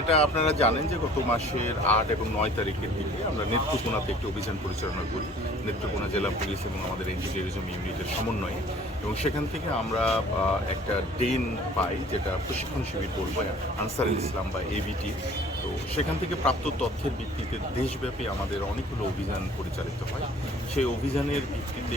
এটা আপনারা জানেন যে গত মাসের আট এবং নয় তারিখের দিকে আমরা নেত্রকোনাতে একটি অভিযান পরিচালনা করি। নেত্রকোনা জেলা পুলিশ এবং আমাদের এন্টি টেরিজম ইউনিটের সমন্বয়ে। এবং সেখান থেকে আমরা একটা ডেন পাই, যেটা প্রশিক্ষণ শিবির বলব, আনসার ইসলাম বা এবিটি। তো সেখান থেকে প্রাপ্ত তথ্যের ভিত্তিতে দেশব্যাপী আমাদের অনেকগুলো অভিযান পরিচালিত হয়। সেই অভিযানের ভিত্তিতে